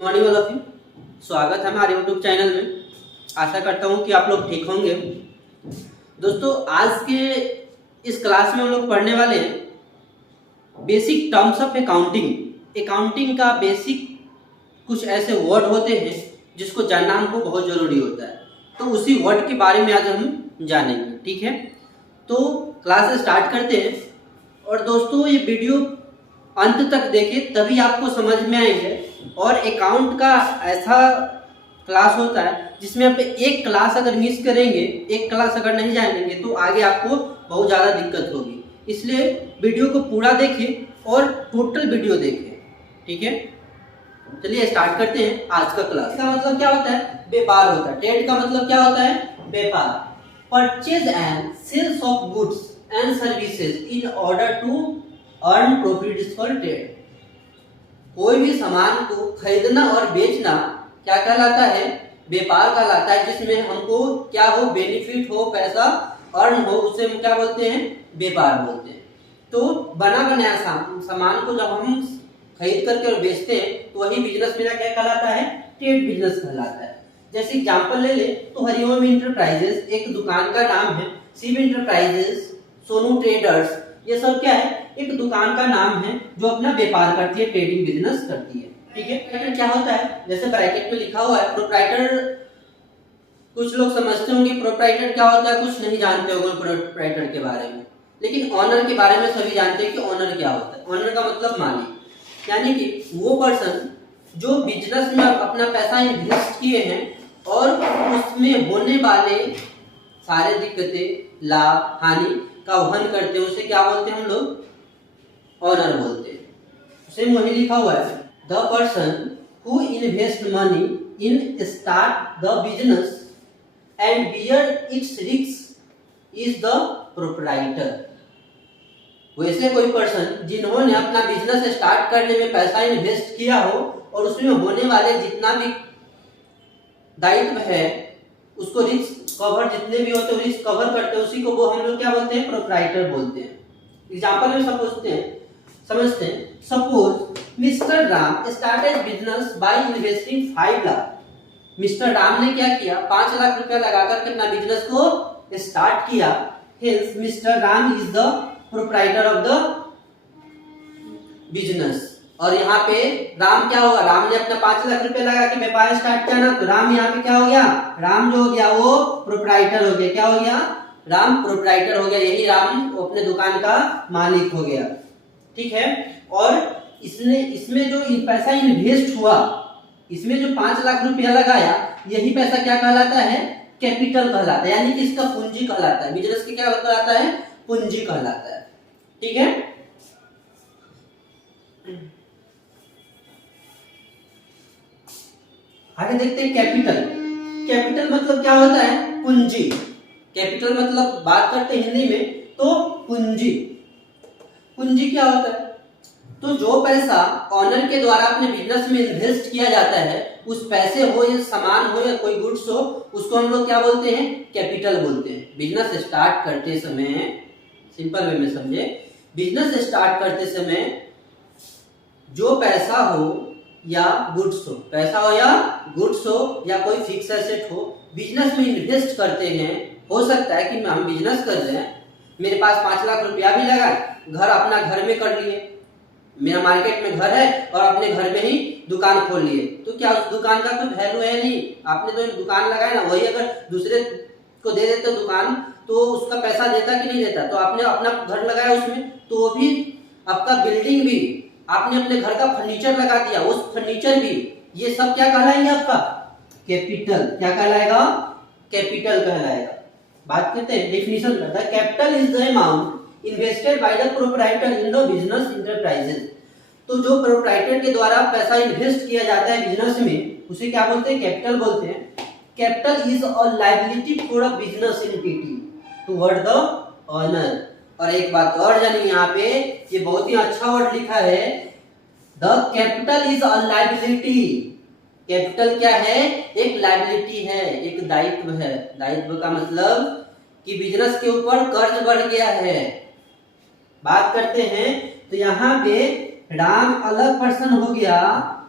Morning all of you. स्वागत है हमारे यूट्यूब चैनल में। आशा करता हूँ कि आप लोग ठीक होंगे। दोस्तों, आज के इस क्लास में हम लोग पढ़ने वाले हैं basic terms of accounting. Accounting का बेसिक कुछ ऐसे वर्ड होते हैं जिसको जानना हमको बहुत ज़रूरी होता है, तो उसी वर्ड के बारे में आज हम जानेंगे। ठीक है, तो क्लास स्टार्ट करते हैं। और दोस्तों, ये वीडियो अंत तक देखें तभी आपको समझ में आएंगे। और अकाउंट का ऐसा क्लास होता है जिसमें आप एक क्लास अगर मिस करेंगे, एक क्लास अगर नहीं जानेंगे तो आगे आपको बहुत ज़्यादा दिक्कत होगी। इसलिए वीडियो को पूरा देखें और टोटल वीडियो देखें। ठीक है, चलिए स्टार्ट करते हैं आज का क्लास। इसका मतलब क्या होता है? व्यापार होता है। ट्रेड का मतलब क्या होता है? व्यापार। Purchase and sales of goods and services in order to earn profits for trade. कोई भी सामान को खरीदना और बेचना क्या कहलाता है? व्यापार कहलाता है, जिसमें हमको क्या हो, बेनिफिट हो, पैसा अर्न हो, उसे हम क्या बोलते हैं? व्यापार बोलते हैं। तो बना बनाया सामान को जब हम खरीद करके और बेचते हैं तो वही बिजनेस मेरा क्या कहलाता है? ट्रेड बिजनेस कहलाता है। जैसे एग्जांपल ले ले तो हरिओम इंटरप्राइजेस एक दुकान का नाम है, शिव इंटरप्राइजेस, सोनू ट्रेडर्स, ये सब क्या है? एक दुकान का नाम है जो अपना व्यापार करती है, ट्रेडिंग बिजनेस करती है। ठीक है, प्रोप्राइटर क्या होता है? जैसे ब्रैकेट में लिखा हुआ है प्रोप्राइटर। कुछ लोग समझते होंगे प्रोप्राइटर क्या होता है, कुछ नहीं जानते होंगे प्रोप्राइटर के बारे में, लेकिन ऑनर के बारे में सभी जानते हैं कि ऑनर क्या होता है। ऑनर का मतलब मालिक, यानी कि वो पर्सन जो बिजनेस में अपना पैसा इन्वेस्ट किए हैं और उसमें होने वाले सारे दिक्कतें, लाभ, हानि का वहन करते हैं, उसे क्या बोलते हैं हम लोग? ऑनर बोलते हैं। सेम वही लिखा हुआ है, the person who invest money in start the business and bear its risk is the proprietor. वैसे कोई पर्सन जिन्होंने अपना बिजनेस स्टार्ट करने में पैसा इन्वेस्ट किया हो और उसमें होने वाले जितना भी दायित्व है, उसको रिस्क कवर, जितने भी होते हैं रिस्क कवर करते हैं, उसी को वो हम लोग क्या बोलते हैं? प्रोप्राइटर बोलते हैं। एग्जांपल में समझते हैं। Suppose mister Ram started business by investing 5 lakh. Mister Ram ने क्या किया? 5 लाख रुपया लगाकर के अपना बिजनेस को स्टार्ट किया। Hence mister Ram is the proprietor of the business. और यहाँ पे राम क्या होगा? राम ने अपना 5 लाख रुपया लगा के व्यापार स्टार्ट किया ना, तो राम यहाँ पे क्या हो गया? राम जो हो गया वो प्रोप्राइटर हो गया। क्या हो गया? राम प्रोप्राइटर हो गया। यही राम अपने दुकान का मालिक हो गया। ठीक है, और इसमें जो पैसा इन्वेस्ट हुआ, इसमें जो 5 लाख रुपया लगाया, यही पैसा क्या कहलाता है? कैपिटल कहलाता है, यानी कि इसका पूंजी कहलाता है। बिजनेस की क्या कहलाता है? पूंजी कहलाता है। ठीक है, आगे देखते हैं कैपिटल। कैपिटल मतलब क्या होता है? पूंजी। कैपिटल मतलब बात करते हैं हिंदी में तो पूंजी। पूंजी क्या होता है? तो जो पैसा ऑनर के द्वारा अपने बिजनेस में इन्वेस्ट किया जाता है, उस पैसे हो या सामान हो या कोई गुड्स हो, उसको हम लोग क्या बोलते हैं? कैपिटल बोलते हैं। बिजनेस स्टार्ट करते समय, सिंपल वे में समझे, बिजनेस स्टार्ट करते समय जो पैसा हो या गुड्स हो, पैसा हो या गुड्स हो या कोई फिक्स एसेट हो, बिजनेस में इन्वेस्ट करते हैं। हो सकता है कि हम बिजनेस कर रहे हैं, मेरे पास 5 लाख रुपया भी लगा, घर अपना घर में कर लिए, मेरा मार्केट में घर है और अपने घर में ही दुकान खोल लिए, तो क्या उस दुकान का कोई वैल्यू है? नहीं। आपने तो दुकान लगाया ना, वही अगर दूसरे को दे देते दुकान तो उसका पैसा देता कि नहीं देता? तो आपने अपना घर लगाया उसमें, तो वो भी आपका बिल्डिंग भी, आपने अपने घर का फर्नीचर लगा दिया, उस फर्नीचर भी, ये सब क्या कहलाएंगे? आपका कैपिटल। क्या कहलाएगा? कैपिटल कहलाएगा। बात करते हैं डेफिनेशन का। The capital is the amount invested by the proprietor in the business enterprises. तो जो प्रोप्राइटर के द्वारा पैसा इन्वेस्ट किया जाता है बिजनेस में, उसे क्या बोलते हैं? कैपिटल बोलते हैं। Capital is a liability for a business entity toward the owner. और एक बात और जानिए, यहाँ पे ये बहुत ही अच्छा वर्ड लिखा है, the capital is a liability. Capital क्या है? एक लायबिलिटी है, एक दायित्व है। दायित्व का मतलब कि बिजनेस के ऊपर कर्ज बढ़ गया है। बात करते हैं तो यहाँ पे राम अलग पर्सन हो गया,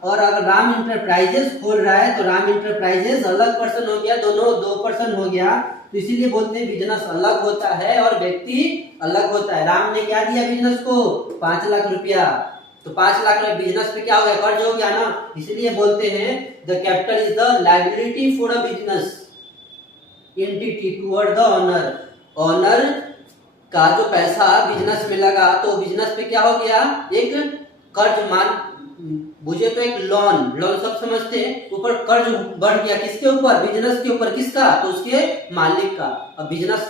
और अगर राम इंटरप्राइजेस खोल रहा है तो राम इंटरप्राइजेस अलग पर्सन हो गया, दोनों दो पर्सन हो गया। तो इसीलिए बोलते हैं बिजनेस अलग होता है और व्यक्ति अलग होता है। राम ने क्या दिया बिजनेस को? 5 लाख रुपया। तो 5 लाख रुपया बिजनेस पे क्या हो गया? कर्ज हो गया ना। इसीलिए बोलते हैं the capital is the liability for a business entity toward the owner. Owner का जो पैसा बिजनेस में लगा तो बिजनेस पे क्या हो गया? एक कर्ज मान, बुझे तो एक लोन, लोन सब समझते हैं, ऊपर कर्ज बढ़ गया किसके ऊपर? बिजनेस के ऊपर। किसका? तो उसके मालिक का। अब बिजनेस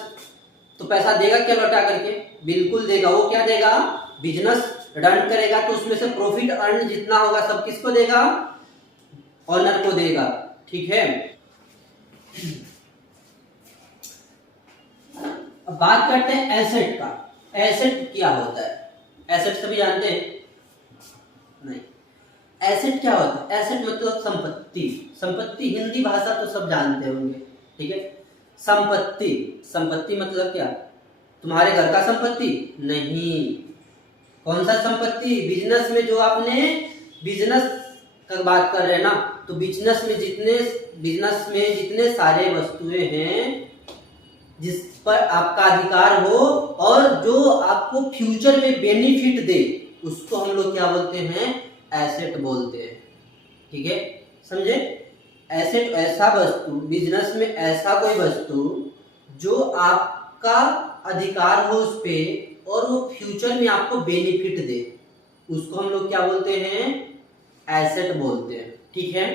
तो पैसा देगा क्या लौटा करके? बिल्कुल देगा। वो क्या देगा? बिजनेस रन करेगा तो उसमें से प्रॉफिट अर्न जितना होगा सब किसको देगा? ओनर को देगा। ठीक है। अब बात करते हैं एसेट का। एसेट क्या होता है? एसेट सभी जानते हैं? नहीं। एसेट क्या होता है? एसेट मतलब संपत्ति। संपत्ति हिंदी भाषा तो सब जानते होंगे, ठीक है। संपत्ति, संपत्ति मतलब क्या? तुम्हारे घर का संपत्ति नहीं। कौन सा संपत्ति? बिजनेस में जो आपने बिजनेस का बात कर रहे हैं ना, तो बिजनेस में जितने सारे वस्तुएं हैं जिस पर आपका अधिकार हो और जो आपको फ्यूचर में बेनिफिट दे, उसको हम लोग क्या बोलते हैं? एसेट बोलते हैं। ठीक है, समझे? एसेट ऐसा वस्तु, बिजनेस में ऐसा कोई वस्तु जो आपका अधिकार हो उस पे और वो फ्यूचर में आपको बेनिफिट दे, उसको हम लोग क्या बोलते हैं? एसेट बोलते हैं। ठीक है।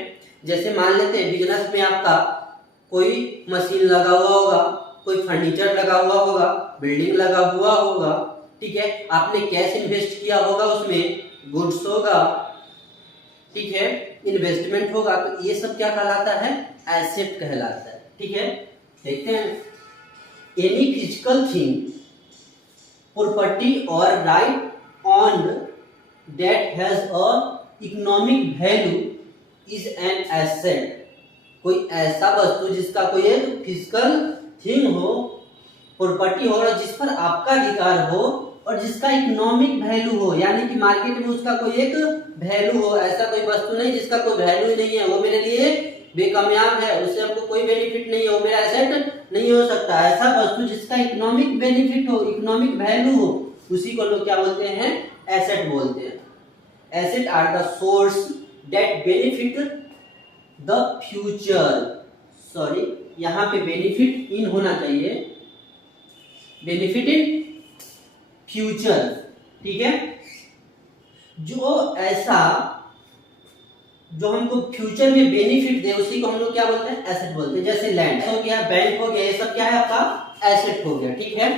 जैसे मान लेते हैं बिजनेस में आपका कोई मशीन लगा हुआ होगा, कोई फर्नीचर लगा हुआ होगा, बिल्डिंग लगा हुआ होगा, ठीक है। आपने कैश इन्वेस्ट किया होगा, उसमें गुड्स होगा, ठीक है, इन्वेस्टमेंट होगा, तो ये सब क्या कहलाता है? एसेट कहलाता है। ठीक है। देखते हैं, एनी फिजिकल थिंग, प्रॉपर्टी और right on that has a economic value is an asset. कोई ऐसा वस्तु जिसका कोई एक फिजिकल थिंग हो, प्रॉपर्टी हो, और जिस पर आपका अधिकार हो और जिसका इकोनॉमिक वैल्यू हो, यानी कि मार्केट में उसका कोई एक वैल्यू हो। ऐसा कोई वस्तु नहीं जिसका कोई वैल्यू ही नहीं है, वो मेरे लिए बेकामयाब है, उससे हमको कोई बेनिफिट नहीं है, वो मेरा एसेट नहीं हो सकता। ऐसा वस्तु जिसका इकोनॉमिक बेनिफिट हो, इकोनॉमिक वैल्यू हो, उसी को लोग क्या बोलते हैं? एसेट बोलते हैं। Asset are the source that benefit the future. Sorry, यहाँ पे बेनिफिट इन होना चाहिए, बेनिफिट इन फ्यूचर। ठीक है। जो ऐसा जो हमको फ्यूचर में बेनिफिट दे, उसी को हम लोग क्या बोलते हैं? एसेट बोलते हैं। जैसे लैंड हो गया, बैंक हो गया, ये सब क्या है? आपका एसेट हो गया। ठीक है।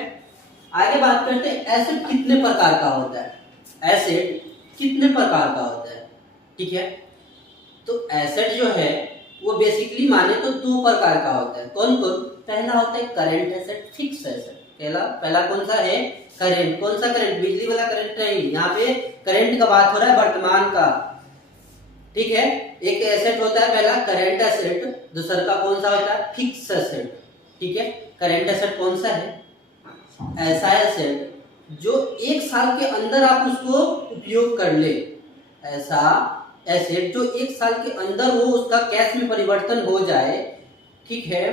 आगे बात करते हैं, एसेट कितने प्रकार का होता है? एसेट कितने प्रकार का होता है? ठीक है। तो एसेट जो है वो बेसिकली माने तो 2 प्रकार का होता है। कौन कौन? पहला होता है करंट एसेट, फिक्स एसेट। पहला कौन सा है? करंट। कौन सा करंट? बिजली वाला करंट नहीं, यहाँ पे करंट का बात हो रहा है, वर्तमान का। ठीक है। एक एसेट होता है पहला करंट एसेट, दूसरा का कौन सा होता है? Fix asset. ठीक है। करंट एसेट कौन सा है? ऐसा एसेट जो 1 साल के अंदर आप उसको उपयोग कर ले। ऐसा एसेट जो 1 साल के अंदर वो उसका कैश में परिवर्तन हो जाए, ठीक है,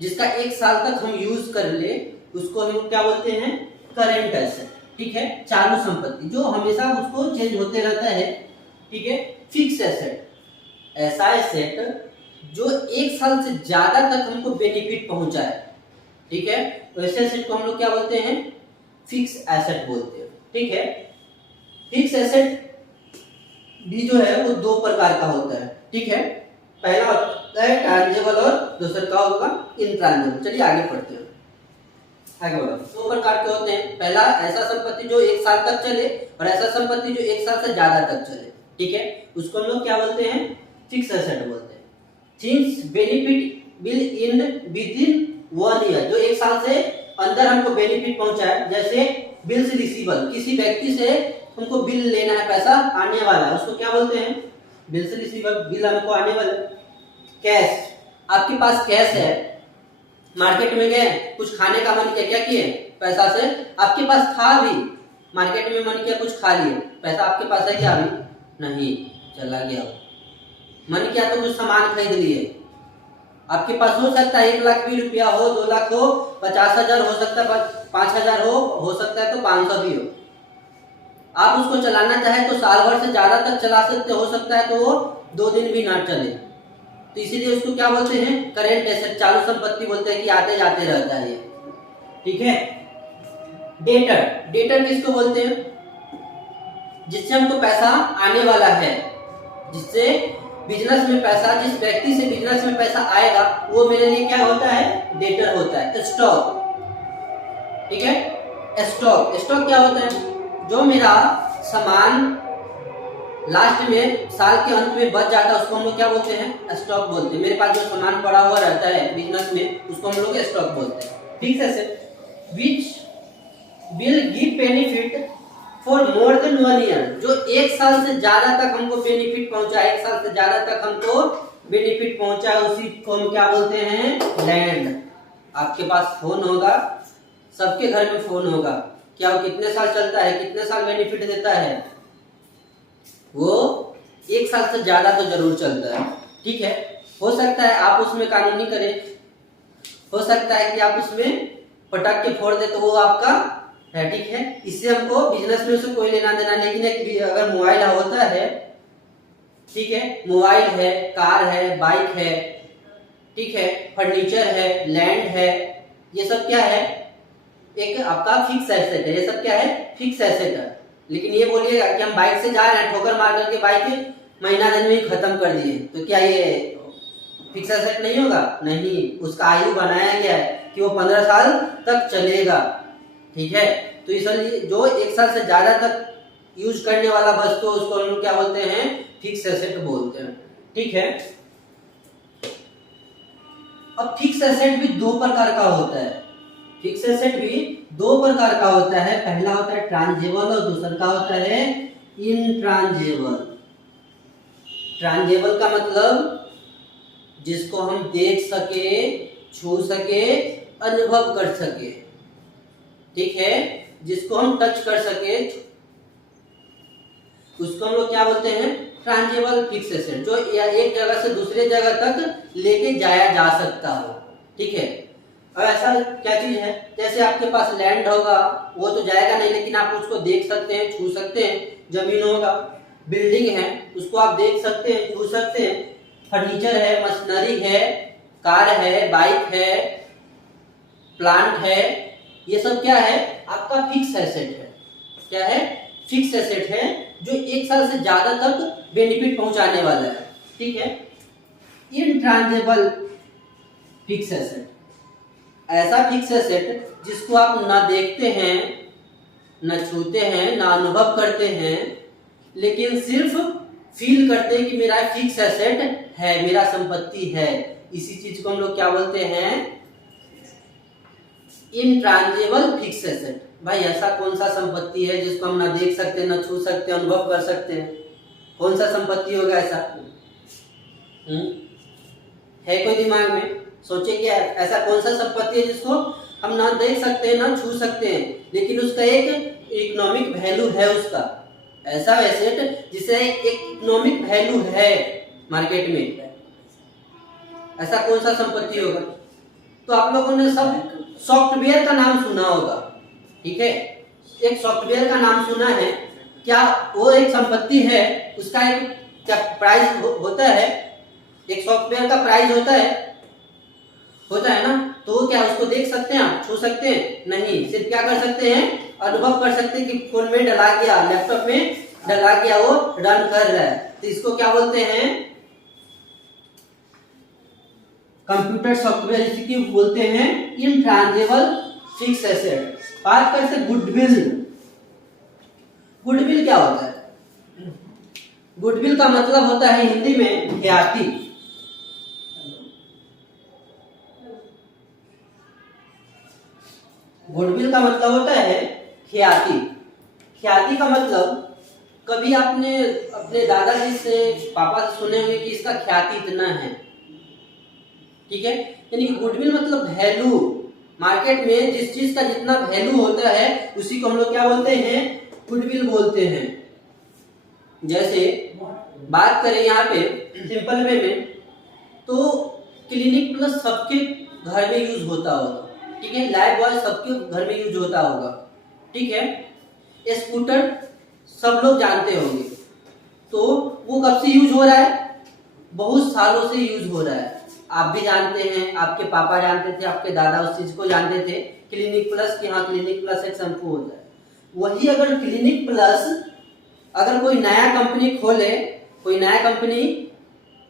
जिसका 1 साल तक हम यूज कर ले, उसको हम क्या बोलते हैं? Current asset. ठीक है। चालू संपत्ति जो हमेशा उसको चेंज होते रहता है। ठीक है। फिक्स एसेट ऐसा एसेट जो 1 साल से ज्यादा तक हमको बेनिफिट पहुंचाए। ठीक है। वैसे एसेट को हम लोग क्या बोलते हैं? फिक्स एसेट बोलते हैं। ठीक है। फिक्स एसेट भी जो है वो 2 प्रकार का होता है। ठीक है। पहला होता है टैंजिबल और दूसरा का होगा इनटैंजिबल। चलिए आगे पढ़ते हैं। आगे बढ़ो। 2 प्रकार के होते हैं। पहला ऐसा संपत्ति जो 1 साल तक चले और ऐसा संपत्ति जो 1 साल से ज्यादा तक चले। ठीक है। उसको हम लोग क्या बोलते हैं? फिक्स एसेट बोलते हैं। Things benefit bill in with in 1 year, जो 1 साल से अंदर हमको बेनिफिट पहुंचाए। जैसे बिल्स रिसीवेबल, किसी व्यक्ति से हमको बिल लेना है, पैसा आने वाला है, उसको क्या बोलते हैं? बिल्स रिसीवेबल, बिल हमको आने वाला। कैश, आपके पास कैश है, मार्केट में गए, कुछ खाने का मन किया, क्या किए? पैसा से आपके पास था भी, मार्केट में मन किया कुछ खा लिए, पैसा आपके पास है क्या अभी? नहीं, चला गया। मन किया तो कुछ सामान खरीद लिए, आपके पास हो सकता है 1 लाख भी रुपया हो, 2 लाख हो, 50,000 हो सकता है, 5,000 हो सकता है तो 500 भी हो। आप उसको चलाना चाहे तो साल भर से ज्यादा तक चला सकते, हो सकता है तो वो 2 दिन भी ना चले। तो इसीलिए उसको क्या बोलते हैं? करेंट एसेट, चालू संपत्ति बोलते हैं कि आते जाते रहता है ये। ठीक है। डेटर, डेटर किसको बोलते हैं? जिससे हमको पैसा आने वाला है, जिससे बिजनेस में पैसा, जिस व्यक्ति से बिजनेस में पैसा आएगा वो मेरे लिए क्या होता है? डेटर होता है। स्टॉक, ठीक है। स्टॉक, स्टॉक क्या होता है? जो मेरा सामान लास्ट में साल के अंत में बच जाता है उसको हम लोग क्या बोलते हैं? स्टॉक बोलते हैं। मेरे पास जो सामान पड़ा हुआ रहता है बिजनेस में उसको हम लोग स्टॉक बोलते हैं। ठीक है sir. Which will give benefit for more than 1 year, जो 1 साल से ज्यादा तक हमको बेनिफिट पहुंचा, 1 साल से ज्यादा तक हमको बेनिफिट पहुंचा, उसी को हम क्या बोलते हैं? लैंड। आपके पास फोन होगा, सबके घर में फोन होगा, क्या वो कितने साल चलता है, कितने साल बेनिफिट देता है? वो 1 साल से ज्यादा तो जरूर चलता है। ठीक है। हो सकता है आप उसमें कानूनी करें, हो सकता है कि आप उसमें पटक के फोड़ दे तो वो आपका है। ठीक है। इससे हमको बिजनेस में उससे कोई लेना देना, लेकिन एक अगर मोबाइल होता है, ठीक है, मोबाइल है, कार है, बाइक है, ठीक है, फर्नीचर है, लैंड है, ये सब क्या है? एक आपका फिक्स एसेट है। ये सब क्या है? फिक्स एसेट है। लेकिन ये बोलिएगा कि हम बाइक से जा रहे हैं, ठोकर मार करके बाइक महीना दिन में ही खत्म कर दिए, तो क्या ये फिक्स एसेट नहीं होगा? नहीं, उसका आयु बनाया गया है कि वो 15 साल तक चलेगा। ठीक है। तो इसलिए जो 1 साल से ज्यादा तक यूज करने वाला वस्तु उसको हम लोग क्या बोलते हैं? फिक्स एसेट बोलते हैं। ठीक है। अब फिक्स एसेट भी 2 प्रकार का होता है। फिक्स एसेट भी 2 प्रकार का होता है। पहला होता है ट्रांजेबल और दूसरा का होता है इनट्रांजेबल। ट्रांजेबल का मतलब जिसको हम देख सके, छू सके, अनुभव कर सके। ठीक है। जिसको हम टच कर सके उसको हम लोग क्या बोलते हैं? ट्रांजेबल फिक्स एसेट, जो एक जगह से दूसरे जगह तक लेके जाया जा सकता हो। ठीक है। अब ऐसा क्या चीज है? जैसे आपके पास लैंड होगा, वो तो जाएगा नहीं, लेकिन आप उसको देख सकते हैं, छू सकते हैं। जमीन होगा, बिल्डिंग है, उसको आप देख सकते हैं, छू सकते हैं। फर्नीचर है, मशीनरी है, कार है, बाइक है, प्लांट है, ये सब क्या है? आपका फिक्स एसेट है। क्या है? फिक्स एसेट है, जो 1 साल से ज्यादा तक बेनिफिट पहुंचाने वाला है। ठीक है। इनट्रांजेबल फिक्स एसेट, ऐसा फिक्स एसेट जिसको आप ना देखते हैं, ना छूते हैं, ना अनुभव करते हैं, लेकिन सिर्फ फील करते हैं कि मेरा फिक्स एसेट है, मेरा संपत्ति है। इसी चीज को हम लोग क्या बोलते हैं? इनट्रांजेबल फिक्स एसेट। भाई ऐसा कौन सा संपत्ति है जिसको हम ना देख सकते, ना छू सकते, अनुभव कर सकते हैं? कौन सा संपत्ति होगा ऐसा? है कोई दिमाग में? सोचे क्या ऐसा कौन सा संपत्ति है जिसको हम ना देख सकते हैं, ना छू सकते हैं, लेकिन उसका एक इकोनॉमिक वैल्यू है। उसका ऐसा एसेट जिसे एक इकोनॉमिक वैल्यू है मार्केट में, ऐसा कौन सा संपत्ति होगा? तो आप लोगों ने सब सॉफ्टवेयर का नाम सुना होगा। ठीक है। एक सॉफ्टवेयर का नाम सुना है क्या? वो एक संपत्ति है, उसका एक क्या प्राइस होता है? एक सॉफ्टवेयर का प्राइस होता है ना? तो क्या उसको देख सकते हैं, आप छू सकते हैं? नहीं, सिर्फ क्या कर सकते हैं? अनुभव कर सकते हैं कि फोन में डला गया, लैपटॉप में डला गया, वो रन कर रहा है। तो इसको क्या बोलते हैं? कंप्यूटर सॉफ्टवेयर, इसकी बोलते हैं इनट्रांजेबल फिक्स एसेट। बात करते हैं गुडविल। गुडविल क्या होता है? गुडविल का मतलब होता है हिंदी में ख्याति। गुडविल का मतलब होता है ख्याति। ख्याति का मतलब कभी आपने अपने दादाजी से, पापा से सुने होंगे कि इसका ख्याति इतना है। ठीक है। यानी कि गुडविल मतलब वैल्यू। मार्केट में जिस चीज का जितना वैल्यू होता है उसी को हम लोग क्या बोलते हैं? गुडविल बोलते हैं। जैसे बात करें यहाँ पे सिंपल वे में, तो क्लिनिक प्लस सबके घर में यूज होता होगा, ठीक है। लाइफ बॉय सबके घर में यूज होता होगा, ठीक है। स्कूटर सब लोग जानते होंगे, तो वो कब से यूज हो रहा है? बहुत सालों से यूज हो रहा है। आप भी जानते हैं, आपके पापा जानते थे, आपके दादा उस चीज को जानते थे, क्लिनिक प्लस की, हाँ क्लिनिक प्लस एक शैम्पू होता है। वही अगर क्लिनिक प्लस अगर कोई नया कंपनी खोले, कोई नया कंपनी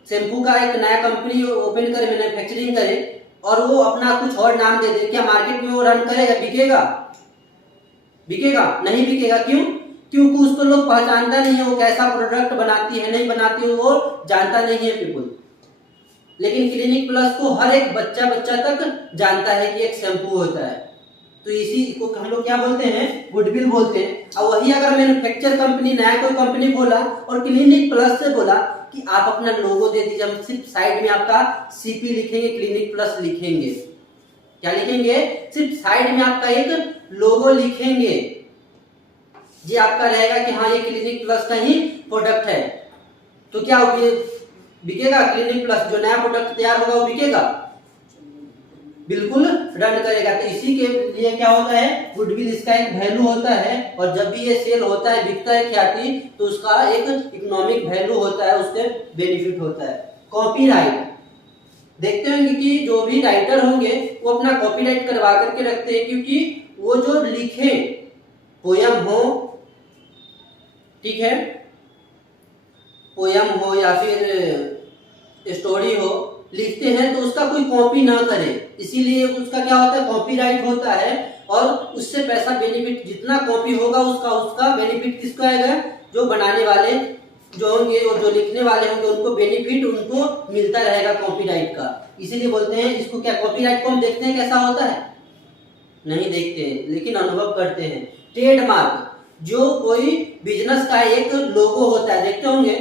शैम्पू का एक नया कंपनी ओपन करे, मैन्युफैक्चरिंग करे, और वो अपना कुछ और नाम दे दे, क्या मार्केट में वो रन करेगा? बिकेगा? बिकेगा? नहीं बिकेगा। क्यों? क्योंकि उसको लोग पहचानता नहीं है, वो कैसा प्रोडक्ट बनाती है नहीं बनाती है वो जानता नहीं है पीपल। लेकिन क्लिनिक प्लस को हर एक बच्चा तक जानता है कि एक शैम्पू होता है, तो इसी को हम लोग क्या बोलते हैं? गुडविल बोलते हैं। और वही अगर मैन्युफैक्चर कंपनी नया कोई कंपनी बोला और क्लिनिक प्लस से बोला कि आप अपना लोगो दे दीजिए, हम सिर्फ साइड में आपका सीपी लिखेंगे, क्लिनिक प्लस लिखेंगे। क्या लिखेंगे? सिर्फ साइड में आपका एक लोगो लिखेंगे, ये आपका रहेगा कि हाँ ये क्लिनिक प्लस का ही प्रोडक्ट है, तो क्या बिकेगा? क्लिनिक प्लस जो नया प्रोडक्ट तैयार होगा वो बिकेगा? बिल्कुल रन करेगा। तो इसी के लिए क्या होता है? गुडविल, इसका एक वैल्यू होता है, और जब भी ये सेल होता है, बिकता है ख्याति, तो उसका एक इकोनॉमिक वैल्यू होता है, उसके बेनिफिट होता है। कॉपीराइट देखते होंगे कि जो भी राइटर होंगे वो अपना कॉपीराइट करवा करके रखते हैं, क्योंकि वो जो लिखे, पोयम हो, ठीक है, पोयम हो या फिर स्टोरी हो, लिखते हैं तो उसका कोई कॉपी ना करे, इसीलिए उसका क्या होता है? कॉपीराइट होता है, और उससे पैसा बेनिफिट जितना कॉपी होगा उसका बेनिफिट किसको आएगा? जो बनाने वाले जो होंगे और जो लिखने वाले होंगे उनको बेनिफिट उनको मिलता रहेगा कॉपीराइट का। इसीलिए बोलते हैं इसको क्या, कॉपीराइट को हम देखते हैं कैसा होता है? नहीं देखते हैं, लेकिन अनुभव करते हैं। ट्रेडमार्क, जो कोई बिजनेस का एक लोगो होता है, देखते होंगे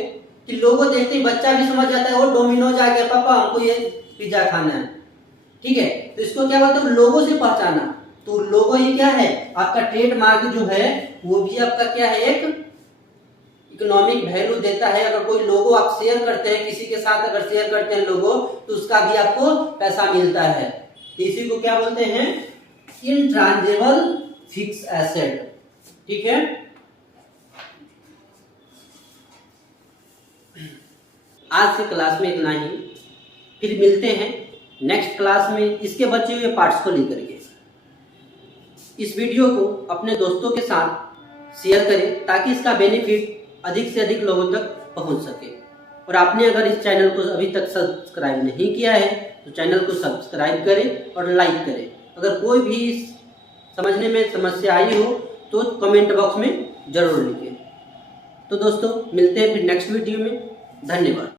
कि लोगो देखते ही बच्चा भी समझ जाता है, वो डोमिनोज आ गया, पापा हमको ये पिज्जा खाना है, ठीक है। तो इसको क्या बोलते हैं? लोगो से पहचाना। तो लोगो ये क्या है? आपका ट्रेडमार्क जो है वो भी आपका क्या है? एक इकोनॉमिक वैल्यू देता है। अगर कोई लोगो आप शेयर करते हैं किसी के साथ, अगर शेयर करते हैं लोगो, तो उसका भी आपको पैसा मिलता है। इसी को क्या बोलते हैं? इनट्रांजिबल फिक्स एसेट, ठीक है। आज के क्लास में इतना ही, फिर मिलते हैं नेक्स्ट क्लास में इसके बचे हुए पार्ट्स को लेकर के। इस वीडियो को अपने दोस्तों के साथ शेयर करें ताकि इसका बेनिफिट अधिक से अधिक लोगों तक पहुंच सके। और आपने अगर इस चैनल को अभी तक सब्सक्राइब नहीं किया है तो चैनल को सब्सक्राइब करें और लाइक करें। अगर कोई भी समझने में समस्या आई हो तो कमेंट बॉक्स में जरूर लिखें। तो दोस्तों मिलते हैं फिर नेक्स्ट वीडियो में। धन्यवाद।